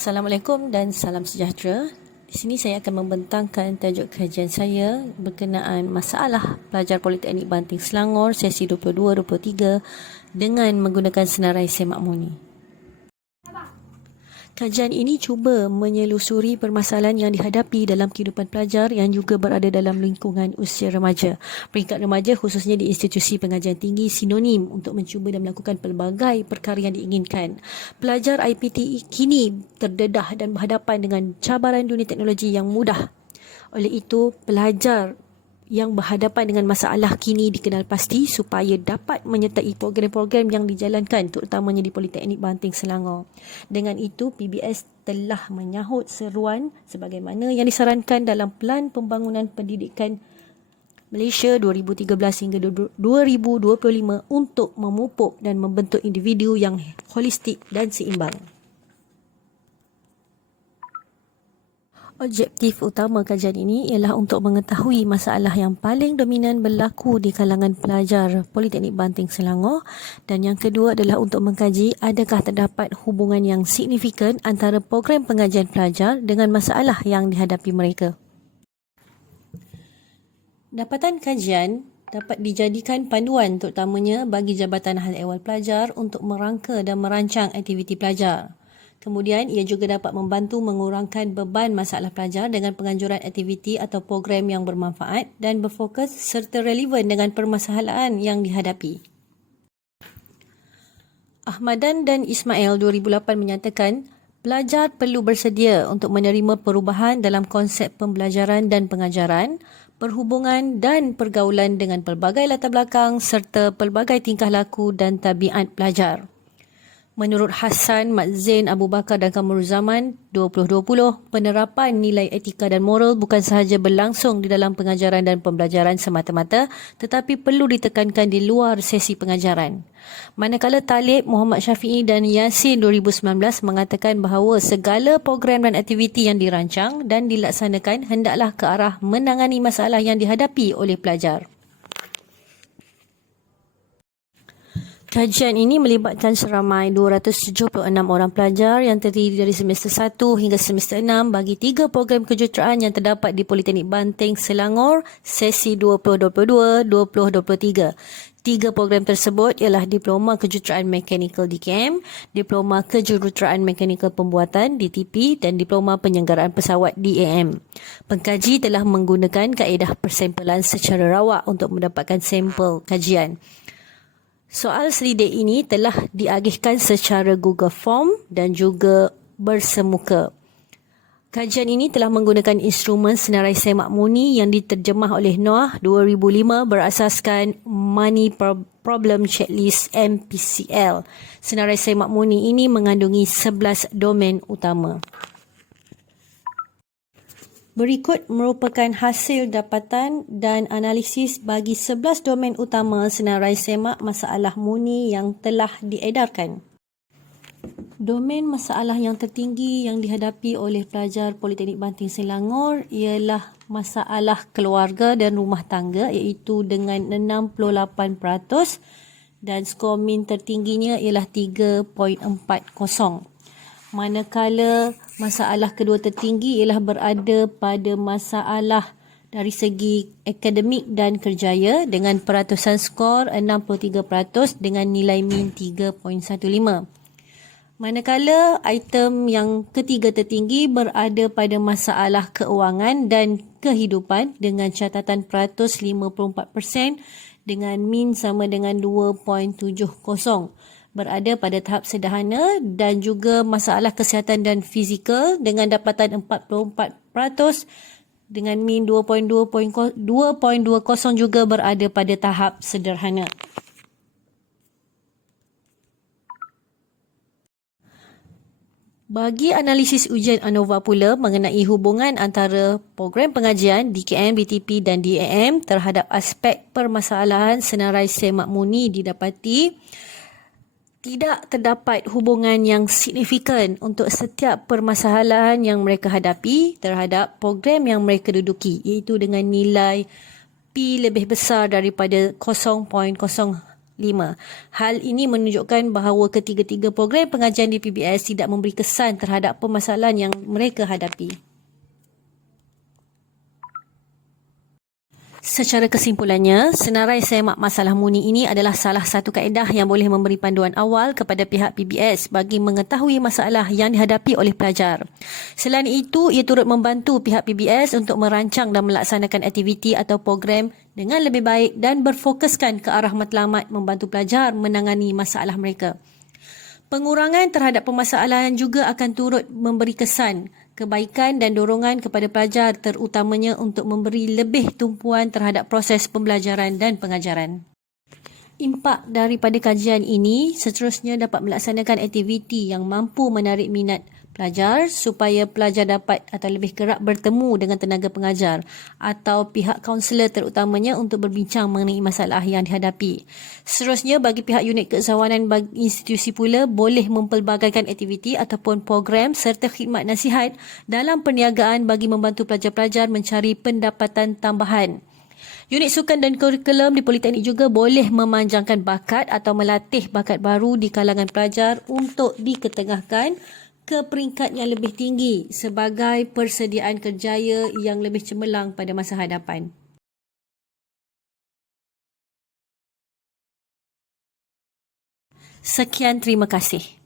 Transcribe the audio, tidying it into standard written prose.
Assalamualaikum dan salam sejahtera. Di sini saya akan membentangkan tajuk kajian saya berkenaan masalah pelajar Politeknik Banting Selangor sesi 22-23 dengan menggunakan senarai semak murni. Kajian ini cuba menyelusuri permasalahan yang dihadapi dalam kehidupan pelajar yang juga berada dalam lingkungan usia remaja. Peringkat remaja khususnya di institusi pengajian tinggi sinonim untuk mencuba dan melakukan pelbagai perkara yang diinginkan. Pelajar IPTE kini terdedah dan berhadapan dengan cabaran dunia teknologi yang mudah. Oleh itu, pelajar yang berhadapan dengan masalah kini dikenal pasti supaya dapat menyertai program-program yang dijalankan terutamanya di Politeknik Banting Selangor. Dengan itu, PBS telah menyahut seruan sebagaimana yang disarankan dalam Pelan Pembangunan Pendidikan Malaysia 2013 hingga 2025 untuk memupuk dan membentuk individu yang holistik dan seimbang. Objektif utama kajian ini ialah untuk mengetahui masalah yang paling dominan berlaku di kalangan pelajar Politeknik Banting Selangor, dan yang kedua adalah untuk mengkaji adakah terdapat hubungan yang signifikan antara program pengajian pelajar dengan masalah yang dihadapi mereka. Dapatan kajian dapat dijadikan panduan terutamanya bagi Jabatan Hal Ehwal Pelajar untuk merangka dan merancang aktiviti pelajar. Kemudian, ia juga dapat membantu mengurangkan beban masalah pelajar dengan penganjuran aktiviti atau program yang bermanfaat dan berfokus serta relevan dengan permasalahan yang dihadapi. Ahmadan dan Ismail 2008 menyatakan, pelajar perlu bersedia untuk menerima perubahan dalam konsep pembelajaran dan pengajaran, perhubungan dan pergaulan dengan pelbagai latar belakang serta pelbagai tingkah laku dan tabiat pelajar. Menurut Hassan Mat Zain Abu Bakar dan Kamaruzzaman 2020, penerapan nilai etika dan moral bukan sahaja berlangsung di dalam pengajaran dan pembelajaran semata-mata, tetapi perlu ditekankan di luar sesi pengajaran. Manakala Talib, Muhammad Syafiee dan Yasin 2019 mengatakan bahawa segala program dan aktiviti yang dirancang dan dilaksanakan hendaklah ke arah menangani masalah yang dihadapi oleh pelajar. Kajian ini melibatkan seramai 276 orang pelajar yang terdiri dari semester 1 hingga semester 6 bagi 3 program kejuruteraan yang terdapat di Politeknik Banting Selangor sesi 2022-2023. 3 program tersebut ialah Diploma Kejuruteraan Mekanikal DKM, Diploma Kejuruteraan Mekanikal Pembuatan DTP dan Diploma Penyelenggaraan Pesawat DAM. Pengkaji telah menggunakan kaedah persempelan secara rawak untuk mendapatkan sampel kajian. Soal selidik ini telah diagihkan secara Google Form dan juga bersemuka. Kajian ini telah menggunakan instrumen senarai semak murni yang diterjemah oleh Noah 2005 berasaskan Money Problem Checklist MPCL. Senarai semak murni ini mengandungi 11 domen utama. Berikut merupakan hasil dapatan dan analisis bagi 11 domen utama senarai semak masalah murni yang telah diedarkan. Domen masalah yang tertinggi yang dihadapi oleh pelajar Politeknik Banting Selangor ialah masalah keluarga dan rumah tangga, iaitu dengan 68% dan skor min tertingginya ialah 3.40. Manakala masalah kedua tertinggi ialah berada pada masalah dari segi akademik dan kerjaya dengan peratusan skor 63% dengan nilai min 3.15. Manakala item yang ketiga tertinggi berada pada masalah keuangan dan kehidupan dengan catatan peratus 54% dengan min sama dengan 2.70. Berada pada tahap sederhana dan juga masalah kesihatan dan fizikal dengan dapatan 44% dengan min 2.20 juga berada pada tahap sederhana. Bagi analisis ujian ANOVA pula mengenai hubungan antara program pengajian DKM, BTP dan DAM terhadap aspek permasalahan senarai semak murni didapati tidak terdapat hubungan yang signifikan untuk setiap permasalahan yang mereka hadapi terhadap program yang mereka duduki, iaitu dengan nilai P lebih besar daripada 0.05 Hal ini menunjukkan bahawa ketiga-tiga program pengajian di PBS tidak memberi kesan terhadap permasalahan yang mereka hadapi. Secara kesimpulannya, senarai semak masalah murni ini adalah salah satu kaedah yang boleh memberi panduan awal kepada pihak PBS bagi mengetahui masalah yang dihadapi oleh pelajar. Selain itu, ia turut membantu pihak PBS untuk merancang dan melaksanakan aktiviti atau program dengan lebih baik dan berfokuskan ke arah matlamat membantu pelajar menangani masalah mereka. Pengurangan terhadap permasalahan juga akan turut memberi kesan kebaikan dan dorongan kepada pelajar, terutamanya untuk memberi lebih tumpuan terhadap proses pembelajaran dan pengajaran. Impak daripada kajian ini seterusnya dapat melaksanakan aktiviti yang mampu menarik minat pelajar supaya pelajar dapat atau lebih kerap bertemu dengan tenaga pengajar atau pihak kaunselor terutamanya untuk berbincang mengenai masalah yang dihadapi. Seterusnya, bagi pihak unit keusahawanan bagi institusi pula boleh mempelbagaikan aktiviti ataupun program serta khidmat nasihat dalam perniagaan bagi membantu pelajar-pelajar mencari pendapatan tambahan. Unit sukan dan kurikulum di Politeknik juga boleh memanjangkan bakat atau melatih bakat baru di kalangan pelajar untuk diketengahkan ke peringkat yang lebih tinggi sebagai persediaan kerjaya yang lebih cemerlang pada masa hadapan. Sekian, terima kasih.